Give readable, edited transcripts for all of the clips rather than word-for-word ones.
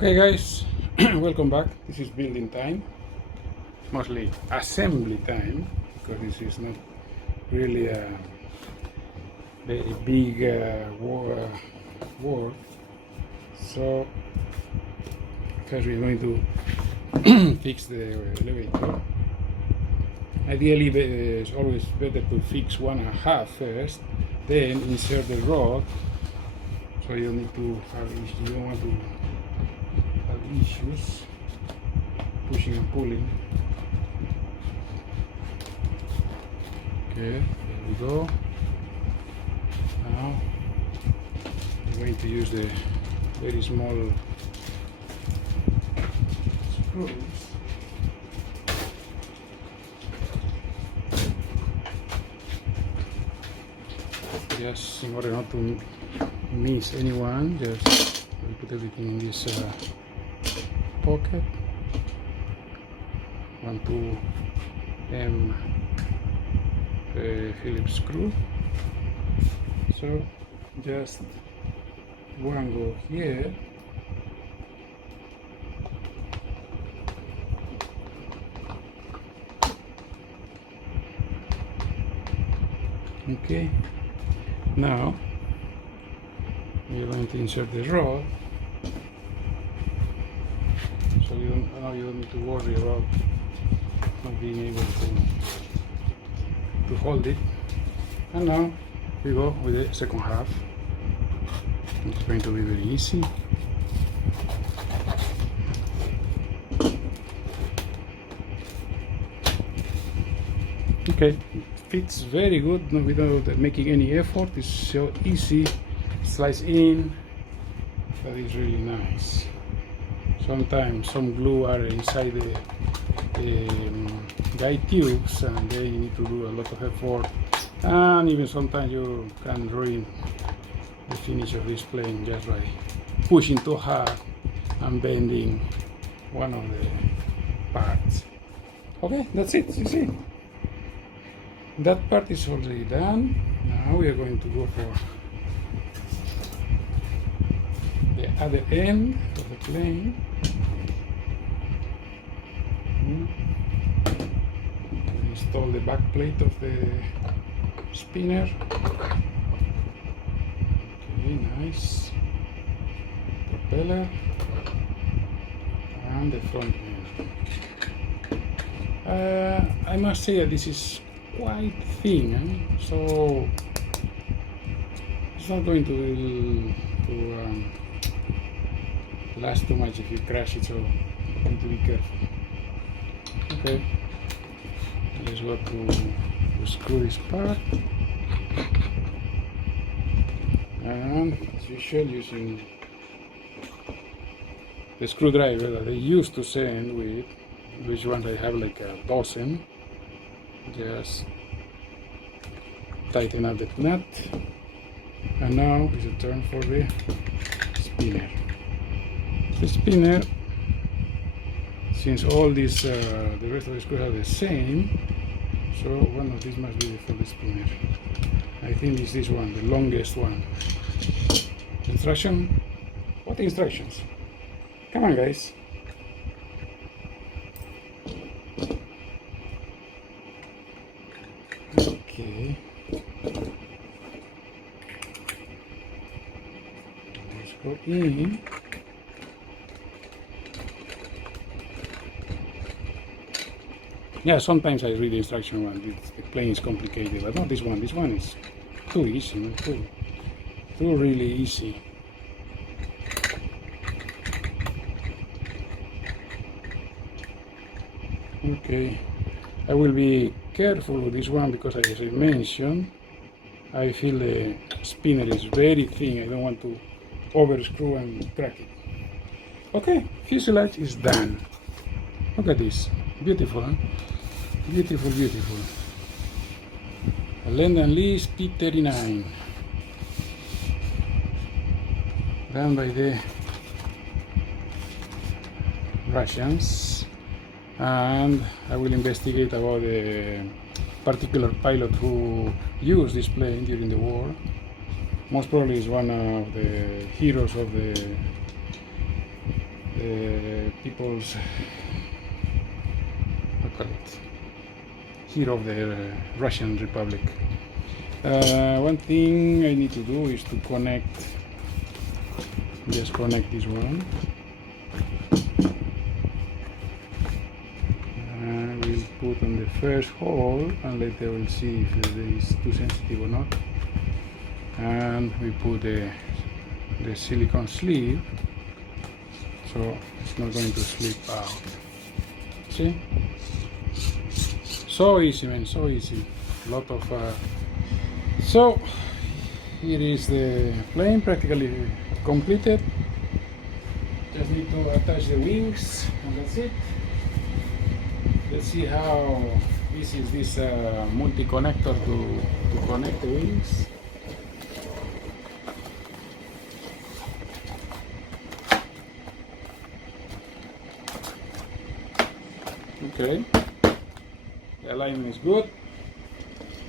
Okay guys, welcome back. This is building time, mostly assembly time, because this is not really a very big work. So first we're going to fix the elevator. Ideally it's always better to fix 1.5 first, then insert the rod, so you don't need to have issues. You don't want to have issues pushing and pulling. Okay, there we go. Now I'm going to use the very small screws. Just in order not to miss anyone, just put everything in this pocket. 1-2 Phillips screw. So just one go here. Okay. Now you're going to insert the rod, so you don't need to worry about not being able to hold it. And now we go with the second half. It's going to be very easy. Okay, fits very good without making any effort. It's so easy, slides in. That is really nice. Sometimes some glue are inside the guide tubes, and then you need to do a lot of effort, and even sometimes you can ruin the finish of this plane just by pushing too hard and bending one of the parts. Okay, that's it. You see, that part is already done. Now we are going to go for the other end of the plane. Install the back plate of the spinner. Okay, nice. Propeller and the front end. I must say that this is quite thin, so it's not going to last too much if you crash it, so you need to be careful. Okay, let's go to screw this part, and as usual using the screwdriver that they used to send with, which one I have like a dozen. Just tighten up the nut, and now is the turn for the spinner. The spinner, since all these the rest of the screws are the same, so one of these must be for the spinner. I think it's this one, the longest one. Instruction? What instructions? Come on guys. Okay. Let's go in. Yeah, sometimes I read the instruction one. The plane is complicated, but not this one. This one is too easy, man. Too really easy. Okay, I will be careful with this one because, as I mentioned, I feel the spinner is very thin. I don't want to overscrew and crack it. Okay, fuselage is done. Look at this, beautiful, huh? Beautiful, beautiful. A Land & Lease P39, done by the Russians, and I will investigate about the particular pilot who used this plane during the war. Most probably is one of the heroes of the people's hero of the Russian Republic. One thing I need to do is to connect, just connect this one. We'll put on the first hole and later we'll see if it is too sensitive or not. And we put the silicone sleeve so it's not going to slip out. See? So easy, man, so easy. Lot of so here is the plane practically completed. Just need to attach the wings and that's it. Let's see how easy is this multi-connector to connect the wings. Okay, the alignment is good,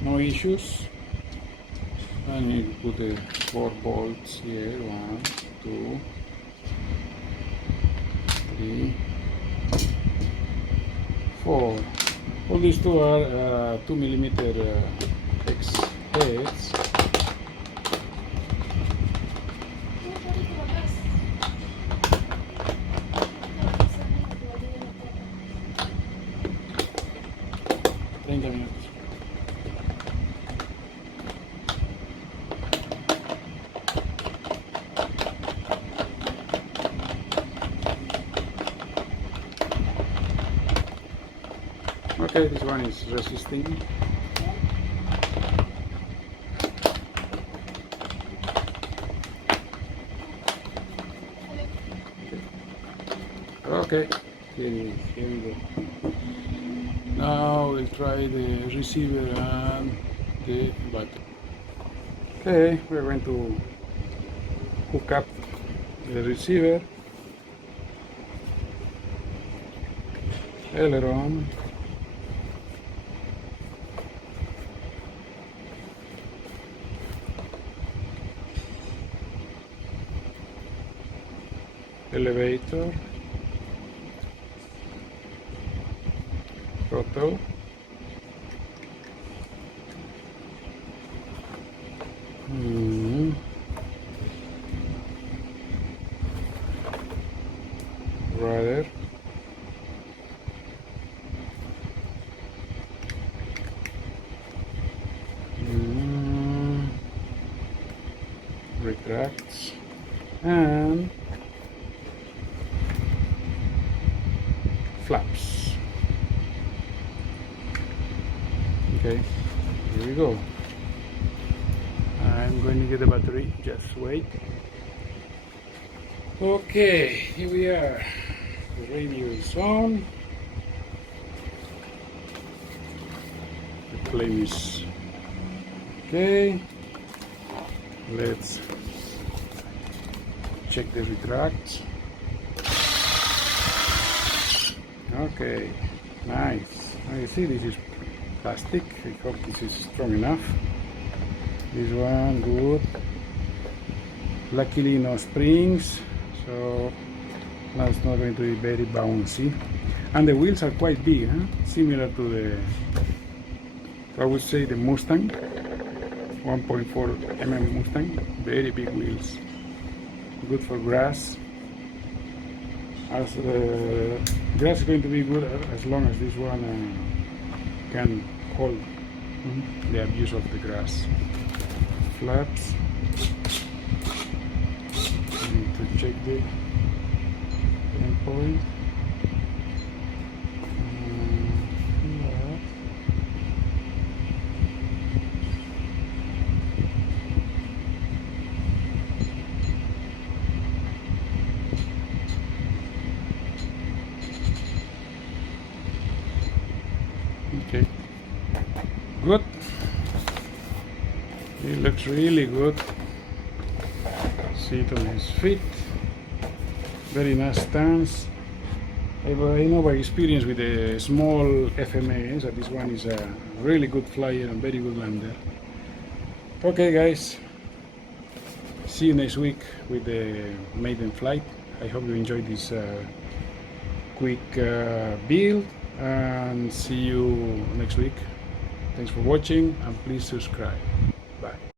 no issues. I need to put the 4 bolts here, 1, 2, 3, 4. All these two are 2mm X heads. Okay, this one is resisting. Okay, here we go. Now we'll try the receiver and the button. Okay, we're going to hook up the receiver, aileron, elevator, throttle, rudder, retracts, and flaps. Okay, here we go. I'm going to get the battery, just wait. Okay, here we are. The radio is on. The flame is okay. Let's check the retract. Okay, nice. Now you see this is plastic. I hope this is strong enough. This one good. Luckily no springs, so now it's not going to be very bouncy. And the wheels are quite big, huh? Similar to the, I would say, the Mustang, 1.4 mm Mustang. Very big wheels. Good for grass. As grass is going to be good as long as this one can hold the abuse of the grass. Flaps. I need to check the endpoint. Okay, good. He looks really good. See it on his feet. Very nice stance. I know by experience with the small FMS that this one is a really good flyer and very good lander. Okay guys, see you next week with the maiden flight. I hope you enjoyed this quick build, and see you next week. Thanks for watching, and please subscribe. Bye.